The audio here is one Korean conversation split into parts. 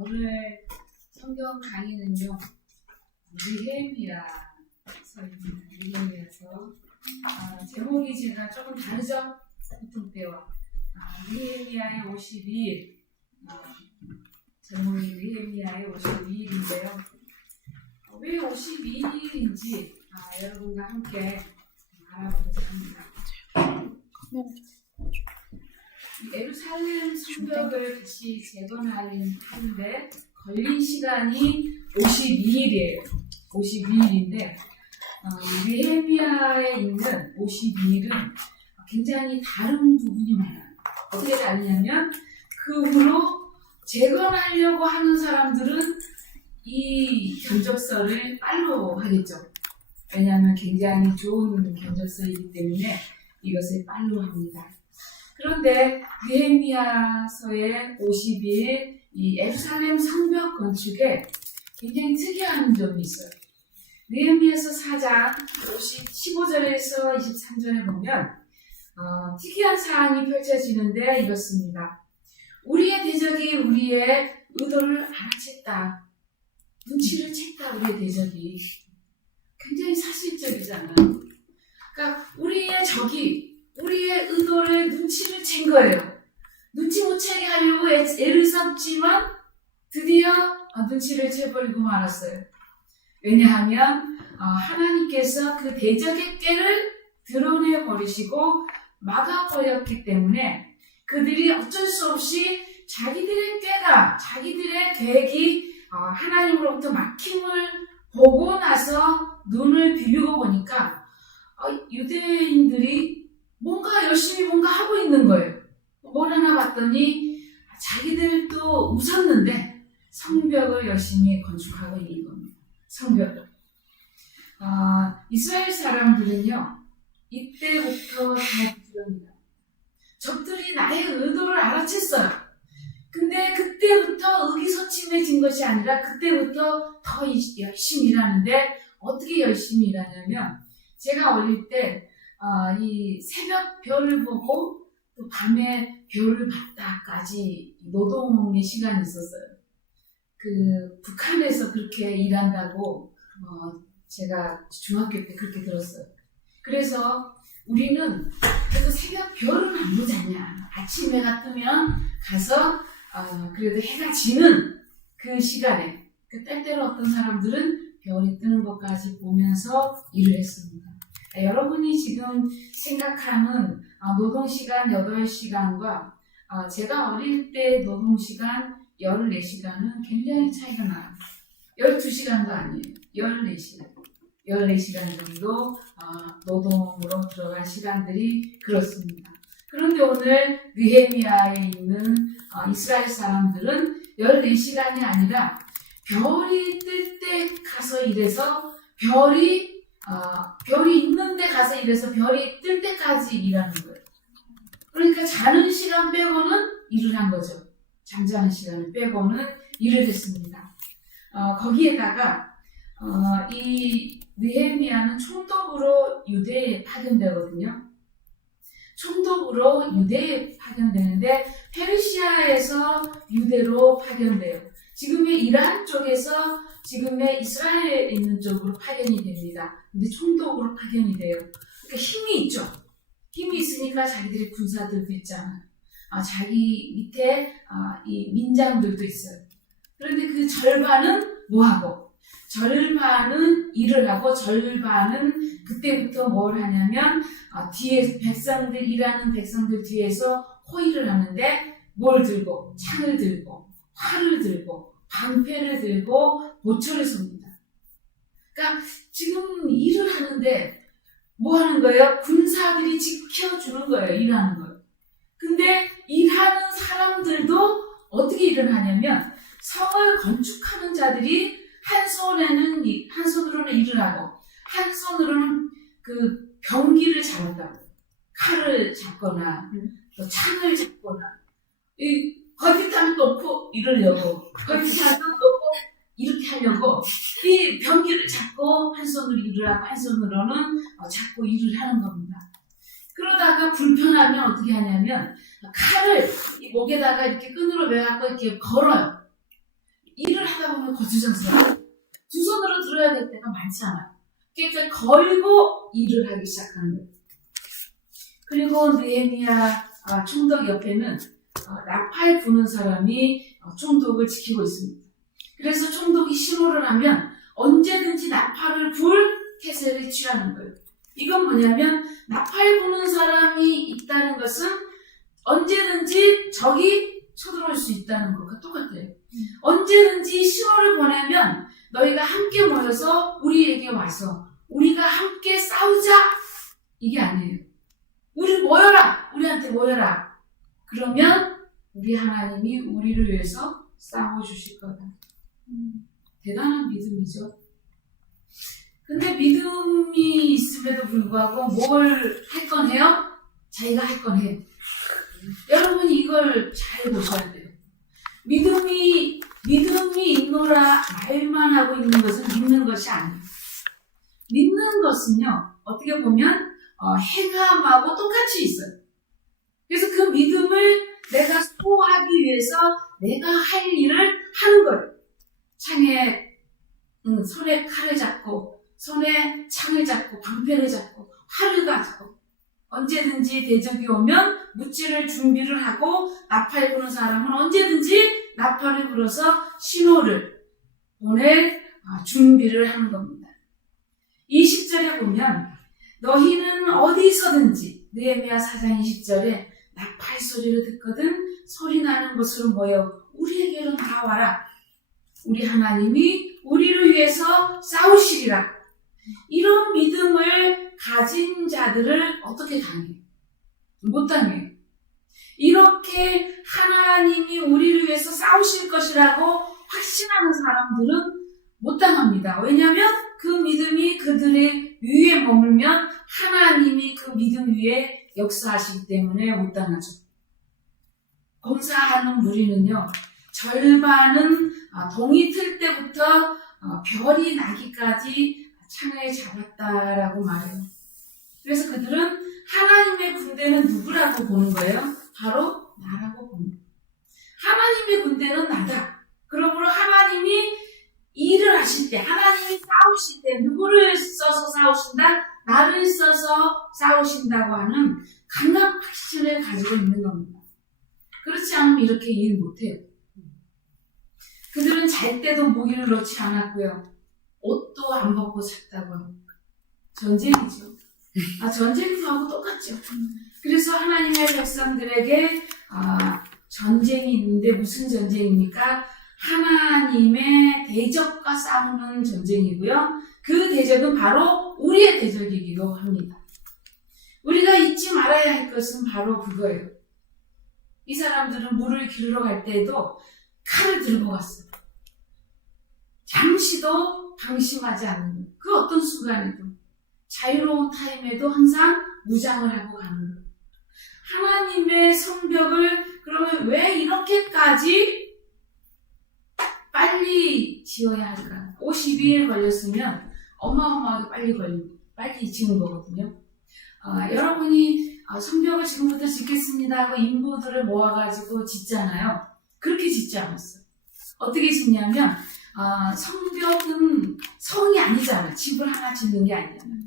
오늘 성경 강의는요, 느헤미야서입니다. 느헤미야서. 제목이 제가 조금 다르죠? 보통 때와. 느헤미야의 52일. 제목이 느헤미야의 52일인데요. 왜 52일인지 여러분과 함께 알아보고자 합니다. 예루살렘 성벽을 다시 재건하는데 걸린 시간이 52일이에요. 52일인데 느헤미야에 있는 52일은 굉장히 다른 부분이 많아요. 어떻게 다르냐면 그 후로 재건하려고 하는 사람들은 이 견적서를 빨로 하겠죠. 왜냐하면 굉장히 좋은 견적서이기 때문에 이것을 빨로 합니다. 그런데 느헤미야서의 50일 이 예루살렘 성벽 건축에 굉장히 특이한 점이 있어요. 느헤미야서 4장 15절에서 23절에 보면 특이한 사항이 펼쳐지는데 이렇습니다. 우리의 대적이 우리의 의도를 알아챘다. 눈치를 챘다. 우리의 대적이. 굉장히 사실적이잖아요. 그러니까 우리의 적이 우리의 의도를 눈치를 챈 거예요. 눈치 못 채게 하려고 애를 썼지만 드디어 눈치를 채버리고 말았어요. 왜냐하면 하나님께서 그 대적의 꾀를 드러내버리시고 막아버렸기 때문에 그들이 어쩔 수 없이 자기들의 꾀가, 자기들의 계획이 하나님으로부터 막힘을 보고 나서 눈을 비비고 보니까 유대인들이 열심히 뭔가 하고 있는 거예요. 뭘 하나 봤더니 자기들도 웃었는데 성벽을 열심히 건축하고 있는 겁니다. 성벽을. 이스라엘 사람들은요, 이때부터 다 부정이다. 적들이 나의 의도를 알아챘어요. 근데 그때부터 의기소침해진 것이 아니라 그때부터 더 열심히 일하는데 어떻게 열심히 일하냐면 제가 어릴 때 이 새벽 별을 보고 또 밤에 별을 봤다까지 노동의 시간이 있었어요. 북한에서 그렇게 일한다고 제가 중학교 때 그렇게 들었어요. 그래서 우리는 그래도 새벽 별은 안 보잖냐. 아침 해가 뜨면 가서 그래도 해가 지는 그 시간에 때때로 어떤 사람들은 별이 뜨는 것까지 보면서 일을 했습니다. 여러분이 지금 생각하는 노동시간 8시간과 제가 어릴 때 노동시간 14시간은 굉장히 차이가 나요. 12시간도 아니에요. 14시간. 14시간 정도 노동으로 들어간 시간들이 그렇습니다. 그런데 오늘 느헤미야에 있는 이스라엘 사람들은 14시간이 아니라 별이 뜰 때 가서 일해서 별이 있는 데 가서 일해서 별이 뜰 때까지 일하는 거예요. 그러니까 자는 시간 빼고는 일을 한 거죠. 잠자는 시간을 빼고는 일을 했습니다. 거기에다가 이 느헤미야는 총독으로 유대에 파견되거든요. 총독으로 유대에 파견되는데 페르시아에서 유대로 파견돼요. 지금의 이란 쪽에서 지금의 이스라엘에 있는 쪽으로 파견이 됩니다. 근데 총독으로 파견이 돼요. 그러니까 힘이 있죠. 힘이 있으니까 자기들의 군사들도 있잖아요. 자기 밑에 이 민장들도 있어요. 그런데 그 절반은 뭐하고? 절반은 일을 하고 절반은 그때부터 뭘 하냐면 뒤에 일하는 백성들 뒤에서 호의를 하는데 뭘 들고? 창을 들고 활을 들고 방패를 들고 보초를 섭니다. 그러니까 지금 일을 하는데 뭐 하는 거예요? 군사들이 지켜주는 거예요. 일하는 거예요. 근데 일하는 사람들도 어떻게 일을 하냐면 성을 건축하는 자들이 한 손으로는 일을 하고 한 손으로는 그 병기를 잡았다고. 칼을 잡거나 또 창을 잡거나 거짓말을 놓고 이러려고 거짓말을 놓고 이렇게 하려고 이 병기를 잡고 한 손으로 일을 하고 한 손으로는 잡고 일을 하는 겁니다. 그러다가 불편하면 어떻게 하냐면 칼을 이 목에다가 이렇게 끈으로 매갖고 이렇게 걸어요. 일을 하다 보면 거추장스러워. 두 손으로 들어야 될 때가 많지 않아요. 그러니까 걸고 일을 하기 시작하는 거예요. 그리고 느헤미야 총독 옆에는 나팔 부는 사람이 총독을 지키고 있습니다. 그래서 총독이 신호를 하면 언제든지 나팔을 불 태세를 취하는 거예요. 이건 뭐냐면 나팔 부는 사람이 있다는 것은 언제든지 적이 쳐들어올 수 있다는 것과 똑같아요. 언제든지 신호를 보내면 너희가 함께 모여서 우리에게 와서 우리가 함께 싸우자, 이게 아니에요. 우리 모여라, 우리한테 모여라. 그러면 우리 하나님이 우리를 위해서 싸워주실 거다. 대단한 믿음이죠. 근데 믿음이 있음에도 불구하고 뭘 할 건 해요? 자기가 할 건 해요. 여러분이 이걸 잘 보셔야 돼요. 믿음이 있노라 말만 하고 있는 것은 믿는 것이 아니에요. 믿는 것은요, 어떻게 보면 행함하고 똑같이 있어요. 그래서 그 믿음을 내가 소화하기 위해서 내가 할 일을 하는 거예요. 손에 칼을 잡고, 손에 창을 잡고, 방패를 잡고, 활을 가지고, 언제든지 대적이 오면 무찌를 준비를 하고, 나팔 부는 사람은 언제든지 나팔을 불어서 신호를 보낼 준비를 하는 겁니다. 20절에 보면 너희는 어디서든지, 느헤미야 4장 20절에 나팔 소리를 듣거든 소리 나는 곳으로 모여 우리에게로 나와라. 우리 하나님이 우리를 위해서 싸우시리라. 이런 믿음을 가진 자들을 어떻게 당해요? 못 당해요. 이렇게 하나님이 우리를 위해서 싸우실 것이라고 확신하는 사람들은 못 당합니다. 왜냐하면 그 믿음이 그들의 위에 머물면 하나님이 그 믿음 위에 역사하시기 때문에 못 당하죠. 공사하는 무리는요, 절반은 동이 틀 때부터 별이 나기까지 창을 잡았다라고 말해요. 그래서 그들은 하나님의 군대는 누구라고 보는 거예요? 바로 나라고 보는 거예요. 하나님의 군대는 나다. 그러므로 하나님이 일을 하실 때, 하나님이 싸우실 때 누구를 써서 싸우신다? 나를 써서 싸우신다고 하는 강한 확신을 가지고 있는 겁니다. 그렇지 않으면 이렇게 일 못해요. 그들은 잘 때도 모기를 놓지 않았고요. 옷도 안 벗고 잤다고 합니다. 전쟁이죠. 전쟁하고 똑같죠. 그래서 하나님의 백성들에게 전쟁이 있는데 무슨 전쟁입니까? 하나님의 대적과 싸우는 전쟁이고요. 그 대적은 바로 우리의 대적이기도 합니다. 우리가 잊지 말아야 할 것은 바로 그거예요. 이 사람들은 물을 기르러 갈 때에도 칼을 들고 갔어요. 잠시도 방심하지 않는 거예요. 그 어떤 순간에도. 자유로운 타임에도 항상 무장을 하고 가는 거예요. 하나님의 성벽을 그러면 왜 이렇게까지 빨리 지어야 할까? 52일 걸렸으면 어마어마하게 빨리 지은 거거든요. 여러분이 성벽을 지금부터 짓겠습니다 하고 인부들을 모아가지고 짓잖아요. 그렇게 짓지 않았어요. 어떻게 짓냐면 성벽은 성이 아니잖아요. 집을 하나 짓는 게 아니잖아요.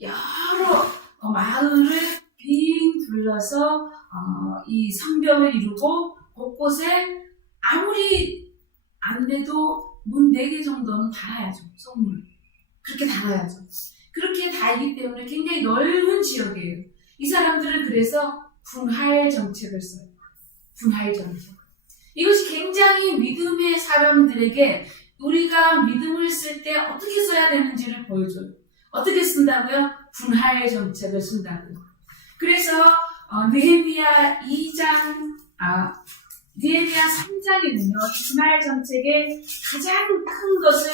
여러 마을을 빙 둘러서 이 성벽을 이루고 곳곳에 아무리 안 돼도 문 4개 정도는 달아야죠. 성문을. 그렇게 달아야죠. 그렇게 달기 때문에 굉장히 넓은 지역이에요. 이 사람들은 그래서 분할 정책을 써요. 분할 정책. 이것이 굉장히 믿음의 사람들에게 우리가 믿음을 쓸 때 어떻게 써야 되는지를 보여줘요. 어떻게 쓴다고요? 분할 정책을 쓴다고요. 그래서 느헤미야 3장에는요, 분할 정책의 가장 큰 것을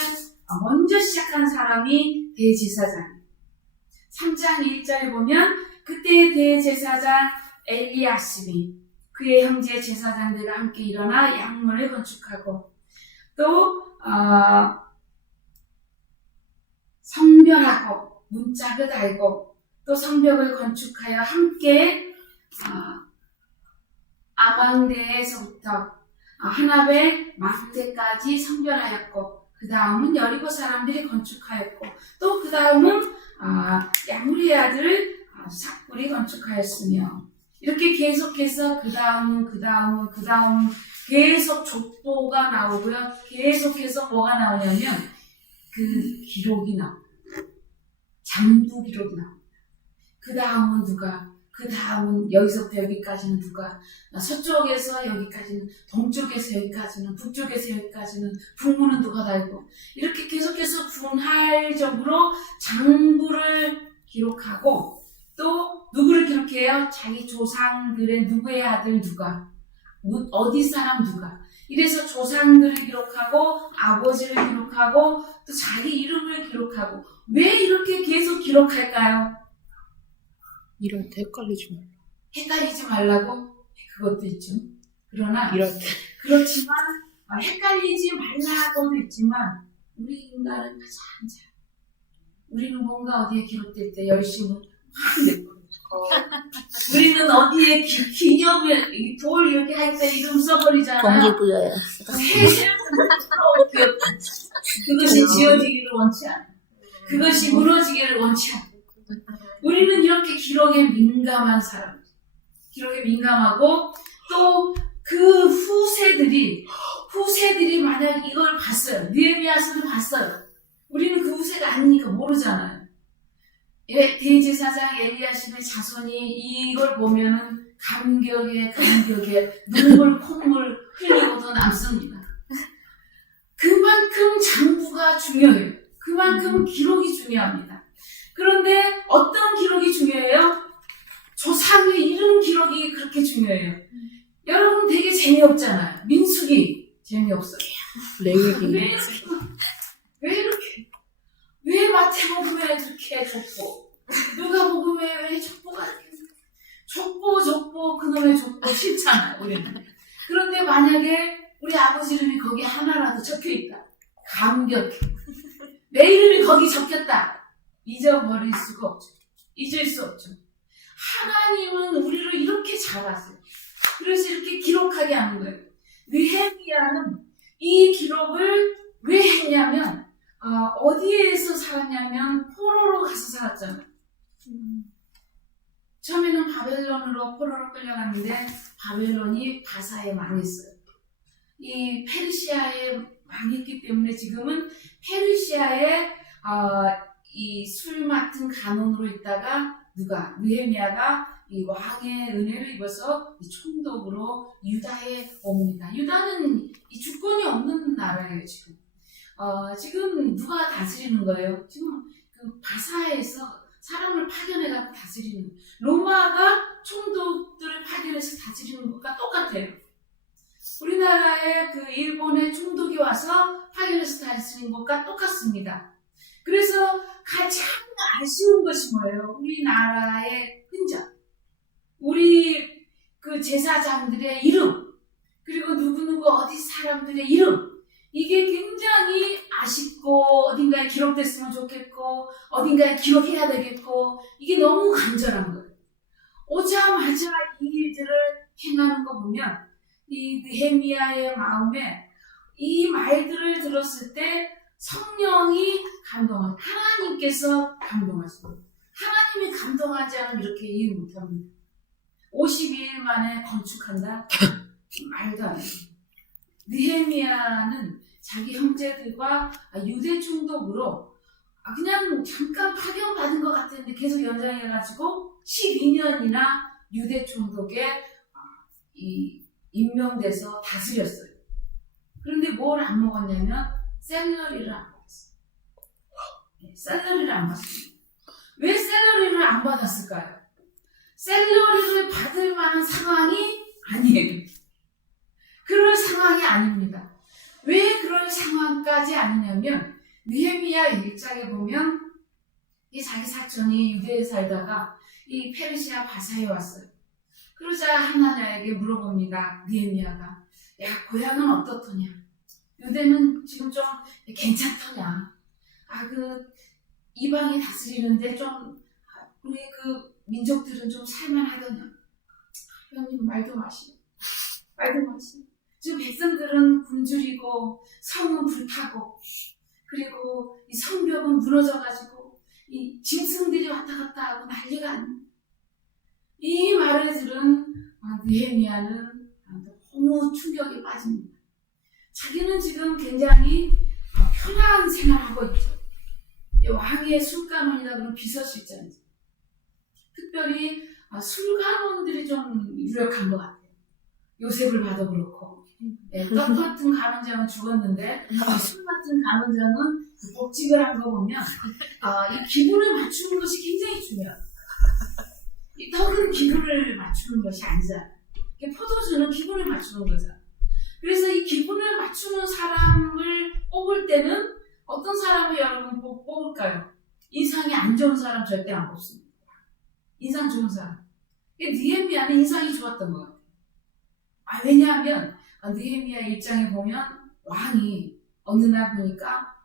먼저 시작한 사람이 대제사장이에요. 3장 1절에 보면 그때 대제사장 엘리야십이 그의 형제 제사장들과 함께 일어나 양문을 건축하고 또 성별하고 문짝을 달고 또 성벽을 건축하여 함께 아망대에서부터 하나벨 막대까지 성별하였고 그 다음은 여리고 사람들이 건축하였고 또 그 다음은 야무리의 아들 삭불이 건축하였으며 이렇게 계속해서 그 다음 계속 족보가 나오고요. 계속해서 뭐가 나오냐면 그 기록이 나옵니다. 장부 기록이 나옵니다. 그 다음은 누가, 그 다음은 여기서부터 여기까지는 누가, 서쪽에서 여기까지는, 동쪽에서 여기까지는, 북쪽에서 여기까지는, 북문은 누가 다 있고 이렇게 계속해서 분할적으로 장부를 기록하고 또 누구를 기록해요? 자기 조상들의 누구의 아들 누가, 어디 사람 누가. 이래서 조상들을 기록하고 아버지를 기록하고 또 자기 이름을 기록하고. 왜 이렇게 계속 기록할까요? 이럴 때 헷갈리지 말라고? 그것도 있죠. 그러나 이럴 때. 그렇지만 헷갈리지 말라고도 있지만 우리 인간은 가장 잘. 우리는 뭔가 어디에 기록될 때 열심히 확 내버려. 우리는 어디에 기념을 돌 이렇게 할 때 이름 써버리잖아요. 동기부여예요. 그것이 지어지기를 원치 않아. 그것이 무너지기를 원치 않아. 우리는 이렇게 기록에 민감한 사람, 기록에 민감하고 또 그 후세들이 만약 이걸 봤어요. 느헤미야서를 봤어요. 우리는 그 후세가 아니니까 모르잖아요. 대제사장 엘리야십의 자손이 이걸 보면은 감격에 눈물 콧물 흘리고도 남습니다. 그만큼 장부가 중요해요. 그만큼 기록이 중요합니다. 그런데 어떤 기록이 중요해요? 조상의 이름 기록이 그렇게 중요해요. 여러분 되게 재미없잖아요. 민수기 재미없어요. 레위기. 왜 마태복음에 이렇게 족보? 누가복음에 왜 족보가 이렇게? 족보 그놈의 족보 싫잖아요. 우리는. 그런데 만약에 우리 아버지 이름이 거기 하나라도 적혀있다. 감격해. 내 이름이 거기 적혔다. 잊어버릴 수가 없죠. 잊을 수 없죠. 하나님은 우리를 이렇게 잘 아세요. 그래서 이렇게 기록하게 하는 거예요. 느헤미야는 이 기록을 왜 했냐면 어디에서 살았냐면 포로로 가서 살았잖아요. 처음에는 바벨론으로 포로로 끌려갔는데 바벨론이 바사에 망했어요. 이 페르시아에 망했기 때문에 지금은 페르시아에 이 술 맡은 간원으로 있다가 느헤미야가 이 왕의 은혜를 입어서 이 총독으로 유다에 옵니다. 유다는 이 주권이 없는 나라예요, 지금. 지금 누가 다스리는 거예요? 지금 그 바사에서 사람을 파견해갖고 다스리는, 로마가 총독들을 파견해서 다스리는 것과 똑같아요. 우리나라에 그 일본의 총독이 와서 파견해서 다스리는 것과 똑같습니다. 그래서 가장 아쉬운 것이 뭐예요? 우리나라의 흔적. 우리 그 제사장들의 이름, 그리고 누구누구 어디 사람들의 이름, 이게 굉장히 아쉽고 어딘가에 기록됐으면 좋겠고 어딘가에 기록해야 되겠고 이게 너무 간절한 거예요. 오자마자 이 일들을 행하는 거 보면 이 느헤미야의 마음에 이 말들을 들었을 때 성령이 감동하죠. 하나님께서 감동하시고 하나님이 감동하지 않으면 이렇게 이해 못합니다. 52일 만에 건축한다? 말도 안 해요. 느헤미야는 자기 형제들과 유대 총독으로 그냥 잠깐 파견받은 것 같았는데 계속 연장해가지고 12년이나 유대 총독에 임명돼서 다스렸어요. 그런데 뭘 안 먹었냐면 샐러리를 안 먹었어요. 샐러리를 안 받았습니다. 왜 샐러리를 안 받았을까요? 샐러리를 받을 만한 상황이 아니에요. 그럴 상황이 아닙니다. 왜 그럴 상황까지 아니냐면 느헤미야 1장에 보면 이 자기 사촌이 유대에 살다가 이 페르시아 바사에 왔어요. 그러자 하나냐에게 물어봅니다. 느헤미야가 야 고향은 어떻더냐? 유대는 지금 좀 괜찮더냐? 그 이방이 다스리는데 좀 우리 그 민족들은 좀 살만하더냐? 형님 말도 마시고. 지금 백성들은 굶주리고 성은 불타고 그리고 이 성벽은 무너져가지고 이 짐승들이 왔다 갔다 하고 난리가 아닙니다. 이 말을 들은 느헤미야는 너무 충격에 빠집니다. 자기는 지금 굉장히 편한 생활하고 있죠. 왕의 술간원이라 그런 비서실장이죠. 특별히 술간원들이 좀 유력한 것 같아요. 요셉을 봐도 그렇고 떡 같은 간원장은 죽었는데 술 같은 간원장은 복직을 한 거 보면 이 기분을 맞추는 것이 굉장히 중요해요. 이 떡은 기분을 맞추는 것이 아니잖아요. 포도주는 기분을 맞추는 거잖아요. 그래서 이 기분을 맞추는 사람을 뽑을 때는 어떤 사람을 여러분 뽑을까요? 인상이 안 좋은 사람 절대 안 뽑습니다. 인상 좋은 사람. 느헤미야는 인상이 좋았던 것 같아요. 왜냐하면 느헤미야 일장에 보면 왕이 어느 날 보니까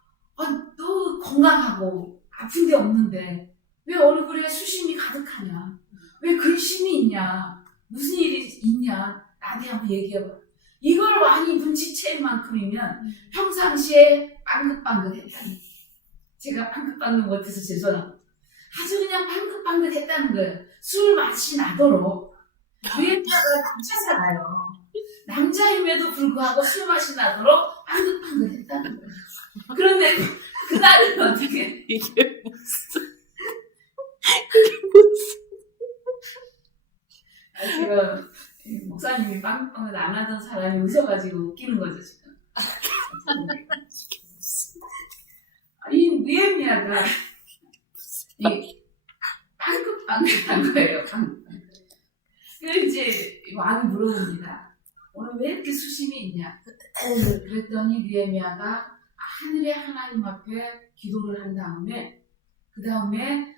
너 건강하고 아픈 데 없는데 왜 얼굴에 수심이 가득하냐? 왜 근심이 있냐? 무슨 일이 있냐? 나한테 한번 얘기해봐. 이걸 왕이 눈치챌 만큼이면 평상시에 빵긋빵긋했다는, 제가 빵긋빵긋 못해서 죄송합니다. 아주 그냥 빵긋빵긋했다는 거예요. 술 맛이 나도록. 느헤미야가 남자잖아요. 남자임에도 불구하고 술 맛이 나도록 빵긋빵긋했다는 거예요. 그런데 그날은 어떻게? 이게 무슨 제가 목사님이 빵긋빵긋 안 하던 사람이 웃어가지고 웃기는 거죠 지금. 이 느헤미야가 이 빵긋빵긋한 거예요. 빵긋빵긋. 그래서 이제 왕이 물어봅니다. 오늘 왜 이렇게 수심이 있냐? 그랬더니 느헤미야가 하늘의 하나님 앞에 기도를 한 다음에 그 다음에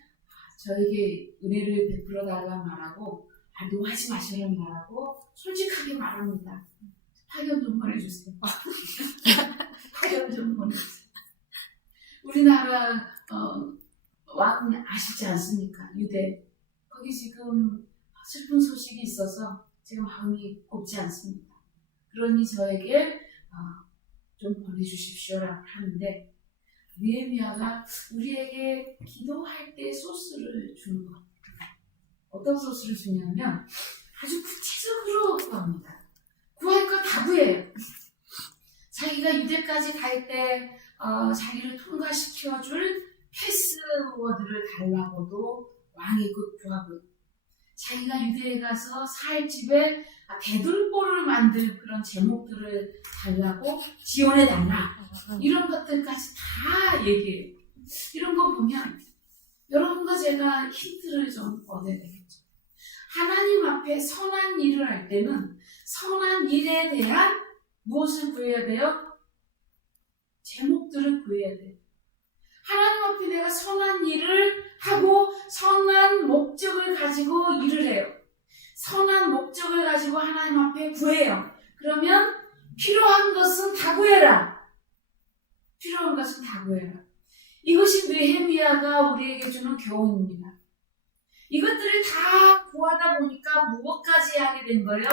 저에게 은혜를 베풀어 달라는 말하고 노하지 마시라는 말하고 솔직하게 말합니다. 파견 좀 보내주세요. 파견 좀 보내주세요. 우리나라 왕 아시지 않습니까? 유대. 거기 지금 슬픈 소식이 있어서 지금 마음이 곱지 않습니다. 그러니 저에게 좀 보내주십시오라고 하는데 느헤미야가 우리에게 기도할 때 소스를 주는 것 같아요. 어떤 소스를 주냐면 아주 구체적으로 구합니다. 구할 거 다 구해요. 자기가 유대까지 갈 때 자기를 통과시켜줄 패스워드를 달라고도 왕이 구하고요. 자기가 유대에 가서 살 집에 대들보를 만들 그런 제목들을 달라고 지원해달라. 이런 것들까지 다 얘기해요. 이런 거 보면 여러분과 제가 힌트를 좀 얻어야 되겠죠. 하나님 앞에 선한 일을 할 때는 선한 일에 대한 무엇을 구해야 돼요? 제목들을 구해야 돼요. 하나님 앞에 내가 선한 일을 하고 선한 목적을 가지고 일을 해요. 선한 목적을 가지고 하나님 앞에 구해요. 그러면 필요한 것은 다 구해라. 필요한 것은 다 구해라. 이것이 느헤미야가 우리에게 주는 교훈입니다. 이것들을 다 구하다 보니까 무엇까지 하게 된 거예요?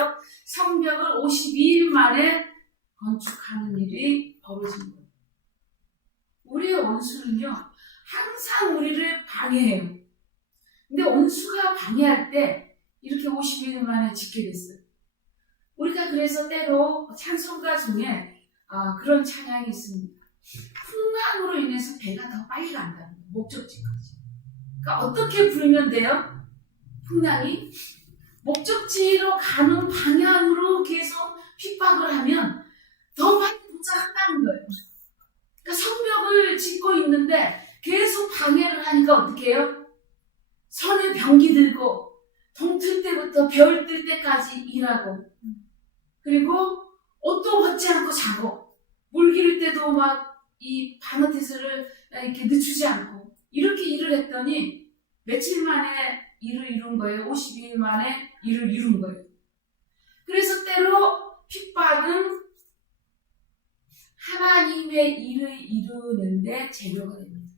성벽을 52일 만에 건축하는 일이 벌어진 거예요. 우리의 원수는요, 항상 우리를 방해해요. 근데 원수가 방해할 때 이렇게 52일 만에 짓게 됐어요. 우리가 그래서 때로 찬송가 중에 그런 찬양이 있습니다. 풍랑으로 인해서 배가 더 빨리 간다는 거예요. 목적지까지. 그러니까 어떻게 부르면 돼요? 풍랑이 목적지로 가는 방향으로 계속 핍박을 하면 더 빨리 도착한다는 거예요. 그러니까 성벽을 짓고 있는데 계속 방해를 하니까 어떻게 해요? 손에 병기 들고 동틀 때부터 별 뜰 때까지 일하고 그리고 옷도 벗지 않고 자고 물 기를 때도 막 이 바나티스를 이렇게 늦추지 않고 이렇게 일을 했더니 며칠 만에 일을 이룬 거예요. 52일 만에 일을 이룬 거예요. 그래서 때로 핍박은 하나님의 일을 이루는데 재료가 됩니다.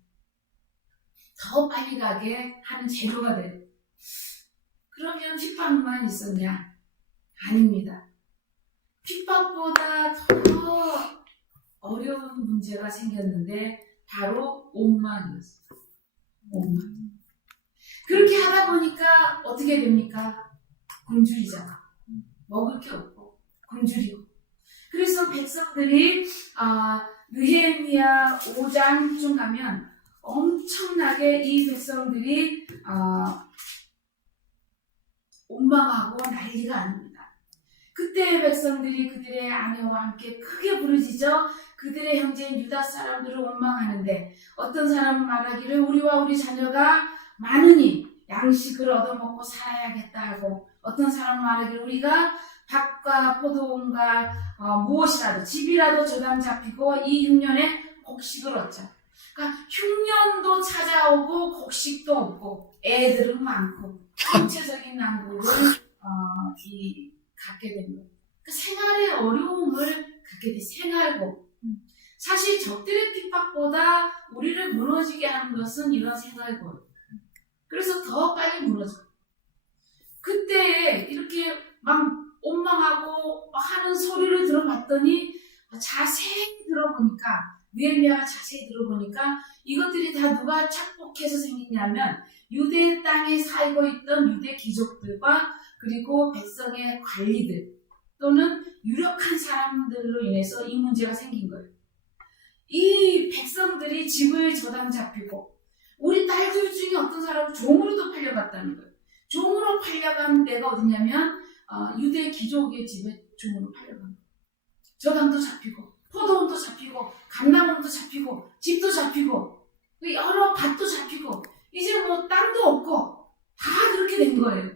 더 빨리 가게 하는 재료가 돼요. 그러면 핍박만 있었냐? 아닙니다. 핍박보다 더 어려운 문제가 생겼는데 바로 오만이었어요. 오만. 그렇게 하다 보니까 어떻게 됩니까? 굶주리잖아. 먹을 게 없고 굶주리고. 그래서 백성들이 느헤미야 5장쯤 가면 엄청나게 이 백성들이 원망하고 난리가 아닙니다. 그때 백성들이 그들의 아내와 함께 크게 부르짖어 그들의 형제인 유다 사람들을 원망하는데 어떤 사람은 말하기를 우리와 우리 자녀가 많으니 양식을 얻어먹고 살아야겠다 하고 어떤 사람은 말하기를 우리가 밭과 포도원과 무엇이라도 집이라도 저당 잡히고 이 흉년에 곡식을 얻자. 그러니까 흉년도 찾아오고 곡식도 없고 애들은 많고 전체적인 난국을 갖게 된 거예요. 그러니까 생활의 어려움을 갖게 돼. 생활고 사실 적들의 핍박보다 우리를 무너지게 하는 것은 이런 생활고예요. 그래서 더 빨리 무너져. 그때 이렇게 막 원망하고 하는 소리를 들어봤더니 자세히 들어보니까 느헤미야가 자세히 들어보니까 이것들이 다 누가 착복해서 생기냐면 유대 땅에 살고 있던 유대 귀족들과 그리고 백성의 관리들 또는 유력한 사람들로 인해서 이 문제가 생긴 거예요. 이 백성들이 집을 저당 잡히고 우리 딸들 중에 어떤 사람은 종으로도 팔려갔다는 거예요. 종으로 팔려간 데가 어디냐면 유대 귀족의 집에 종으로 팔려간 거예요. 저당도 잡히고 포도원도 잡히고 감나무도 잡히고 집도 잡히고 여러 밭도 잡히고 이제 뭐 땅도 없고 다 그렇게 된 거예요.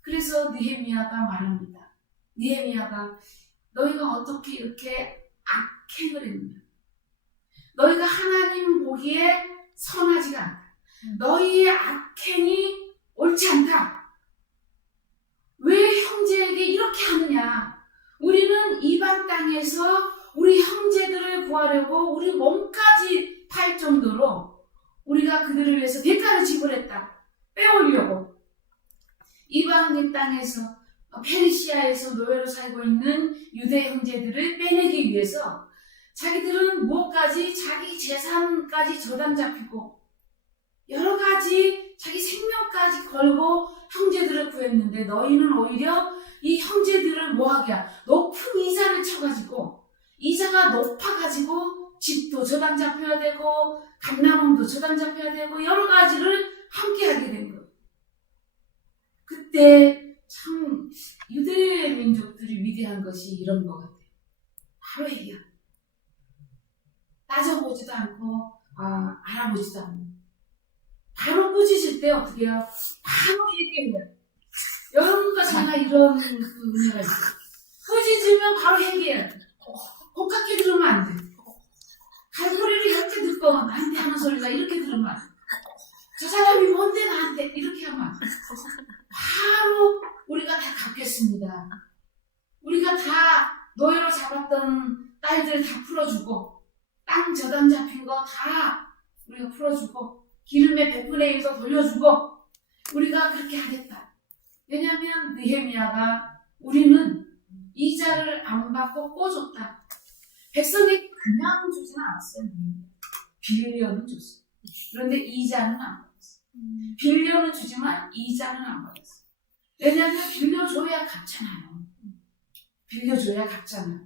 그래서 느헤미야가 말합니다. 느헤미야가 너희가 어떻게 이렇게 악행을 했느냐. 너희가 하나님 보기에 선하지가 않다. 너희의 악행이 옳지 않다. 왜 형제에게 이렇게 하느냐. 우리는 이방 땅에서 우리 형제들을 구하려고 우리 몸까지 팔 정도로 우리가 그들을 위해서 대가를 지불했다. 빼오려고. 이방의 땅에서 페르시아에서 노예로 살고 있는 유대 형제들을 빼내기 위해서 자기들은 무엇까지 자기 재산까지 저당 잡히고 여러 가지 자기 생명까지 걸고 형제들을 구했는데 너희는 오히려 이 형제들을 뭐하게 높은 이자를 쳐가지고 이자가 높아가지고 집도 저당 잡혀야 되고 감나무도 저당 잡혀야 되고 여러 가지를 함께 하게 된 거예요. 그때 참 유대 민족들이 위대한 것이 이런 것 같아요. 바로 얘기야. 따져보지도 않고 알아보지도 않고 바로 꾸짖을 때 어떻게 해요? 바로 얘기해요. 여러분과 제가 이런 그 은혜가 있어요. 꾸짖으면 바로 얘기해요. 복잡하게 들으면 안 돼. 갈고리를 이렇게 듣고 나한테 하는 소리가 이렇게 들으면 안 돼. 저 사람이 뭔데 나한테 이렇게 하면 안 돼. 바로 우리가 다 갚겠습니다. 우리가 다 노예로 잡았던 딸들 다 풀어주고 땅 저당 잡힌 거 다 우리가 풀어주고 기름의 100분의 1도 돌려주고 우리가 그렇게 하겠다. 왜냐하면 느헤미야가 우리는 이자를 안 받고 꿔줬다. 백성이 그냥 주지는 않았어요. 빌려는 줬어요. 그런데 이자는 안 받았어요. 빌려는 주지만 이자는 안 받았어요. 왜냐하면 빌려줘야 갚잖아요. 빌려줘야 갚잖아요.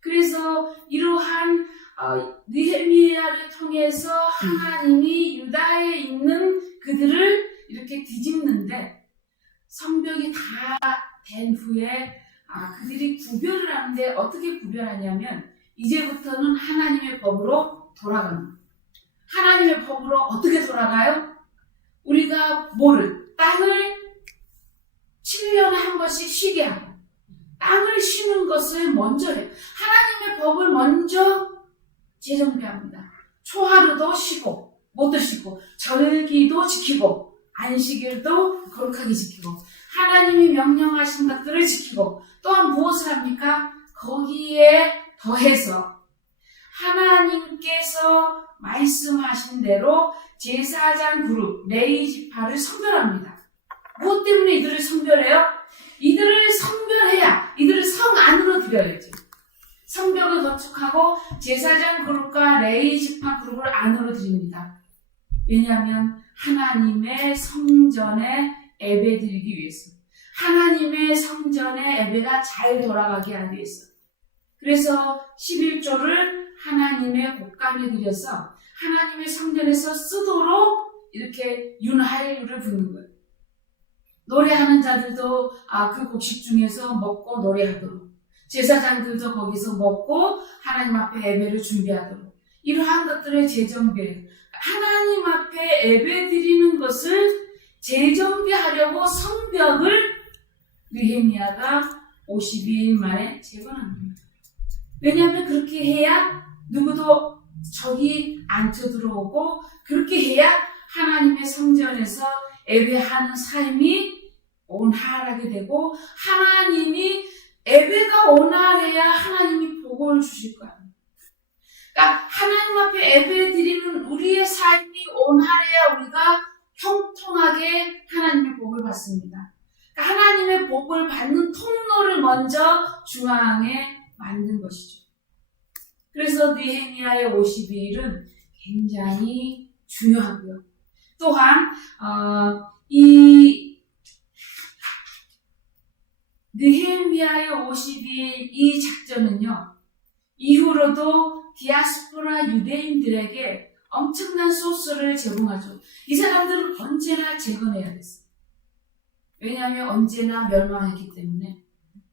그래서 이러한 느헤미야를 통해서 하나님이 유다에 있는 그들을 이렇게 뒤집는데 성벽이 다 된 후에 그들이 구별을 하는데 어떻게 구별하냐면 이제부터는 하나님의 법으로 돌아가는 거예요. 하나님의 법으로 어떻게 돌아가요? 우리가 땅을 7년에 한 번씩 쉬게 하고 땅을 쉬는 것을 먼저 해요. 하나님의 법을 먼저 재정비합니다. 초하루도 쉬고 못도 쉬고 절기도 지키고 안식일도 거룩하게 지키고 하나님이 명령하신 것들을 지키고 또한 무엇을 합니까? 거기에 더해서 하나님께서 말씀하신 대로 제사장 그룹 레위 지파를 선별합니다. 무엇 때문에 이들을 선별해요? 이들을 성별해야, 이들을 성 안으로 들여야죠. 성벽을 건축하고 제사장 그룹과 레위 지파 그룹을 안으로 드립니다. 왜냐하면 하나님의 성전에 예배드리기 위해서, 하나님의 성전에 예배가 잘 돌아가게 하기 위해서. 그래서 11조를 하나님의 곡간에 들여서 하나님의 성전에서 쓰도록 이렇게 윤활유를 붓는 거예요. 노래하는 자들도 그 곡식 중에서 먹고 노래하도록, 제사장들도 거기서 먹고 하나님 앞에 예배를 준비하도록, 이러한 것들을 재정비해요. 하나님 앞에 예배 드리는 것을 재정비하려고 성벽을 느헤미야가 52일 만에 재건합니다. 왜냐하면 그렇게 해야 누구도 적이 안 쳐들어오고, 그렇게 해야 하나님의 성전에서 예배하는 삶이 온화하게 되고, 하나님이 예배가 온화해야 하나님이 복을 주실 거야. 그러니까 하나님 앞에 예배 드리는 우리의 삶이 온화해야 우리가 형통하게 하나님의 복을 받습니다. 그러니까 하나님의 복을 받는 통로를 먼저 중앙에 만든 것이죠. 그래서 느헤미야의 52일은 굉장히 중요하고요. 또한 이 느헤미야의 52일 이 작전은요, 이후로도 디아스포라 유대인들에게 엄청난 소스를 제공하죠. 이 사람들은 언제나 재건해야 됐어요. 왜냐하면 언제나 멸망했기 때문에,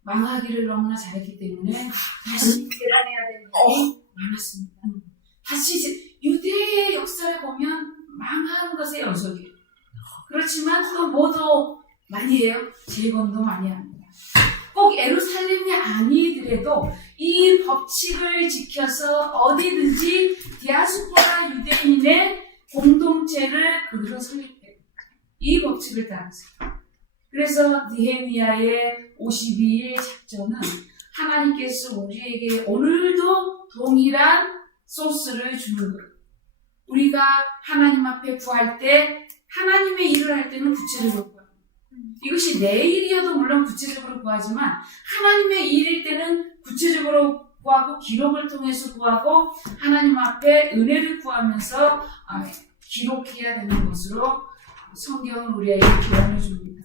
망하기를 너무나 잘했기 때문에 다시 개란해야 되는 일이 많았습니다. 다시 유대의 역사를 보면 망한 것의 연속이에요. 그렇지만 또 뭐도 많이 해요? 재건도 많이 합니다. 꼭 예루살렘이 아니더라도 이 법칙을 지켜서 어디든지 디아스포라 유대인의 공동체를 그들은 설립해요. 이 법칙을 따라서. 그래서 느헤미야의 52일 작전은 하나님께서 우리에게 오늘도 동일한 소스를 주는 거예요. 우리가 하나님 앞에 구할 때, 하나님의 일을 할 때는 구체적으로 구합니다. 이것이 내 일이어도 물론 구체적으로 구하지만, 하나님의 일일 때는 구체적으로 구하고 기록을 통해서 구하고 하나님 앞에 은혜를 구하면서 기록해야 되는 것으로 성경은 우리에게 교훈을 줍니다.